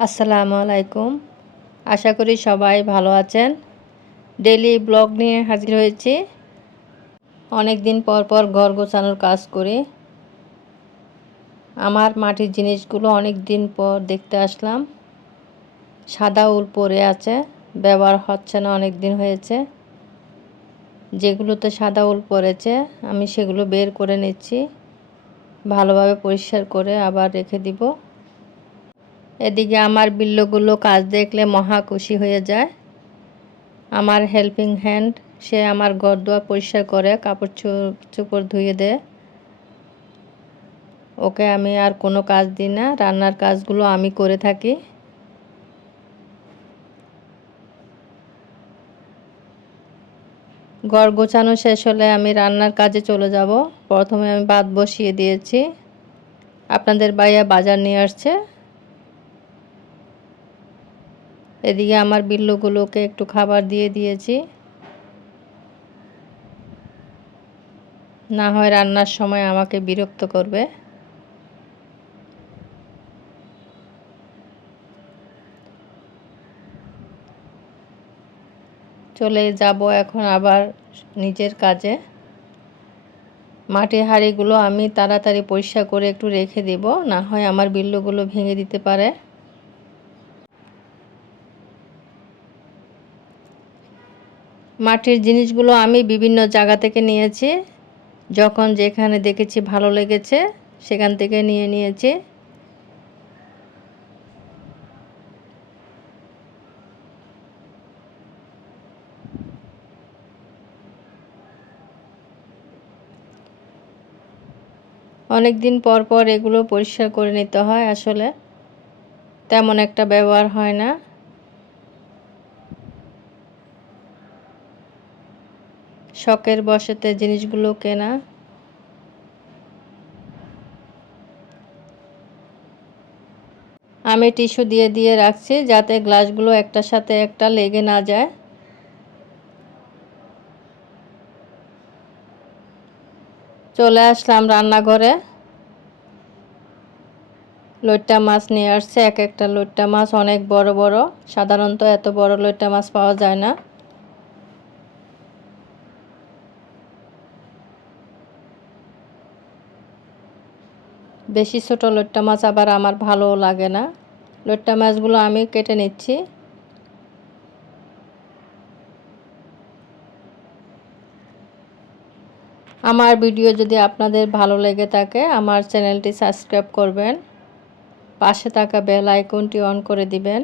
আসসালামু আলাইকুম। আশা করি সবাই ভালো আছেন। ডেলি ব্লগ নিয়ে হাজির হয়েছি। অনেক দিন পর পর ঘর গোছানোর কাজ করি। আমার মাটির জিনিসগুলো অনেক দিন পর দেখতে আসলাম। সাদা উল পরে আছে, ব্যবহার হচ্ছে না অনেক দিন হয়েছে। যেগুলোতে সাদা উল পড়েছে, আমি সেগুলো বের করে নিচ্ছি। ভালোভাবে পরিষ্কার করে আবার রেখে দিব। এদিকে আমার বিল্লগুলো কাজ দেখলে মহা খুশি হয়ে যায়। আমার হেল্পিং হ্যান্ড সে আমার ঘর দোয়া পরিষ্কার করে, কাপড় চোপড় ধুয়ে দেয় ওকে আমি আর কোনো কাজ দিই না, রান্নার কাজগুলো আমি করে থাকি। ঘর গোছানো শেষ হলে আমি রান্নার কাজে চলে যাব। প্রথমে আমি ভাত বসিয়ে দিয়েছি। আপনাদের বাইয়া বাজার নিয়ে আসছে। এদিকে আমার বিল্লুগুলোকে একটু খাবার দিয়ে দিয়েছি। না হয় রান্নার সময় আমাকে বিরক্ত করবে। চলে যাব এখন আবার নিজের কাজে। মাটির হাঁড়িগুলো আমি তাড়াতাড়ি পরিষ্কার করে একটু রেখে দেব, না হয় আমার বিল্লুগুলো ভেঙে দিতে পারে। মাটির জিনিসগুলো আমি বিভিন্ন জায়গা থেকে নিয়েছি। যখন যেখানে দেখেছি ভালো লেগেছে, সেখান থেকে নিয়ে নিয়েছি। অনেক দিন পর পর এগুলো পরিষ্কার করে নিতে হয় আসলে। তেমন একটা ব্যবহার হয় না। শখের বসেতে জিনিসগুলো কেনা। আমি টিস্যু দিয়ে দিয়ে রাখছি যাতে গ্লাসগুলো একটার সাথে একটা লেগে না যায়। চলে আসলাম রান্নাঘরে। লইট্টা মাছ নিয়ে আসছে, এক একটা লইট্টা মাছ অনেক বড় বড়। সাধারণত এত বড় লইট্টা মাছ পাওয়া যায় না। বেশি ছোট লইট্টা মাছ আবার আমার ভালো লাগে না। লইট্টা মাছগুলো আমি কেটে নিচ্ছি। আমার ভিডিও যদি আপনাদের ভালো লেগে থাকে, আমার চ্যানেলটি সাবস্ক্রাইব করবেন। পাশে থাকা বেল আইকনটি অন করে দিবেন।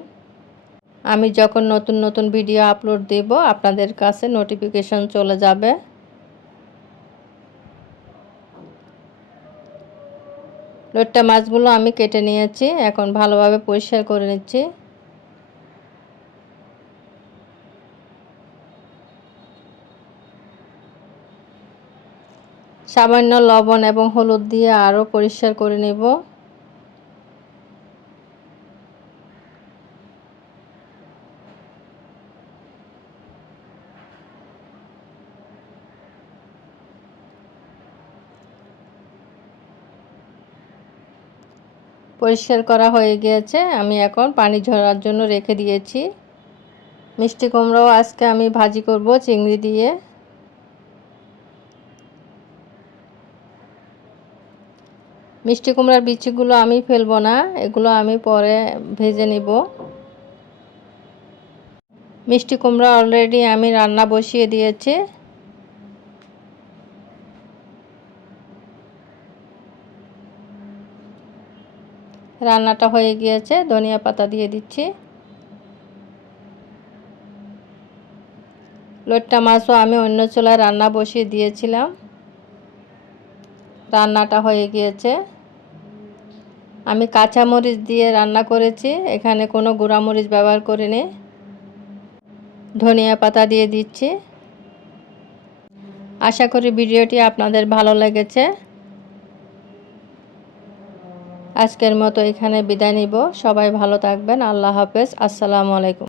আমি যখন নতুন নতুন ভিডিও আপলোড দেব, আপনাদের কাছে নোটিফিকেশন চলে যাবে। লোটটা মাছগুলো আমি কেটে নিয়েছি, এখন ভালোভাবে পরিষ্কার করে নিচ্ছি। সামান্য লবণ এবং হলুদ দিয়ে আরও পরিষ্কার করে নেব। পরিষ্কার করা হয়ে গিয়েছে। আমি এখন পানি ঝরার জন্য রেখে দিয়েছি। মিষ্টি কুমড়াও আজকে আমি ভাজি করব চিংড়ি দিয়ে। মিষ্টি কুমড়ার বিচিগুলো আমি ফেলব না, এগুলো আমি পরে ভেজে নিব। মিষ্টি কুমড়া অলরেডি আমি রান্না বসিয়ে দিয়েছি। রান্নাটা হয়ে গিয়েছে, ধনিয়া পাতা দিয়ে দিচ্ছি। লোটটা মাছও আমি অন্য চুলায় রান্না বসিয়ে দিয়েছিলাম। রান্নাটা হয়ে গিয়েছে। আমি কাঁচা মরিচ দিয়ে রান্না করেছি, এখানে কোনো গুঁড়ামরিচ ব্যবহার করিনি। ধনিয়া পাতা দিয়ে দিচ্ছি। আশা করি ভিডিওটি আপনাদের ভালো লেগেছে। আজকের মতো এখানে বিদায় নিব। সবাই ভালো থাকবেন। আল্লাহ হাফেজ। আসসালামু আলাইকুম।